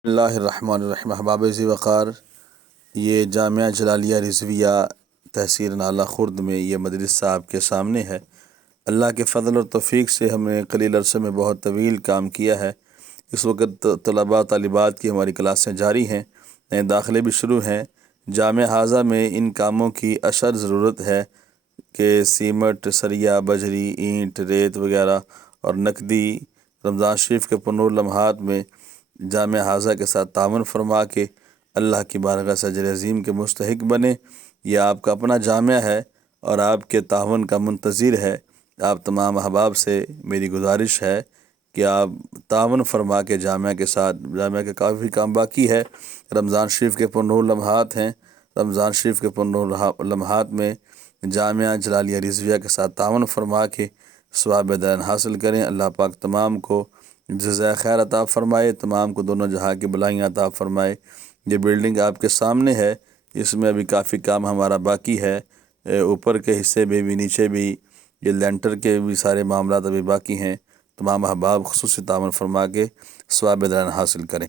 बिस्मिल्लाहिर्रहमानिर्रहीम। अहबाब ज़ी-वक़ार, ये जामिया जलालिया रिज़विया तहसील नाला खुर्द में ये मजलिस साहब के सामने है। अल्लाह के फ़ज़ल और तौफ़ीक़ से हमने कलील अरसे में बहुत तवील काम किया है। इस वक्त तलबा तालिबात की हमारी क्लासें जारी हैं, नए दाखिले भी शुरू हैं। जामिया हाज़ा में इन कामों की अशद ज़रूरत है कि सीमट, सरिया, बजरी, ईंट, रेत वगैरह और नकदी रमज़ान शरीफ के पुरनूर लम्हात में जामिया हाज़ा के साथ तावन फरमा के अल्लाह की बारगाह से अजर अज़ीम के मुस्तहिक बने। यह आपका अपना जामिया है और आपके तावन का मुंतज़िर है। आप तमाम अहबाब से मेरी गुजारिश है कि आप तावन फरमा के जामिया के साथ, जामिया के काफ़ी काम बाकी है, रमज़ान शरीफ के पुरनूर लम्हात हैं। रमज़ान शरीफ के पुरनूर लम्हात में जामिया जलालिया रिज़विया के साथ तावन फरमा के सवाब दरन हासिल करें। अल्लाह पाक तमाम को जज़ाए खैर अता फ़रमाए, तमाम को दोनों जहाँ की भलाइयाँ अता फ़रमाए। ये बिल्डिंग आपके सामने है, इसमें अभी काफ़ी काम हमारा बाकी है। ऊपर के हिस्से में भी, नीचे भी, ये लेंटर के भी सारे मामलात अभी बाकी हैं। तमाम अहबाब खुसूसी तावन फरमा के सवाब दरन हासिल करें।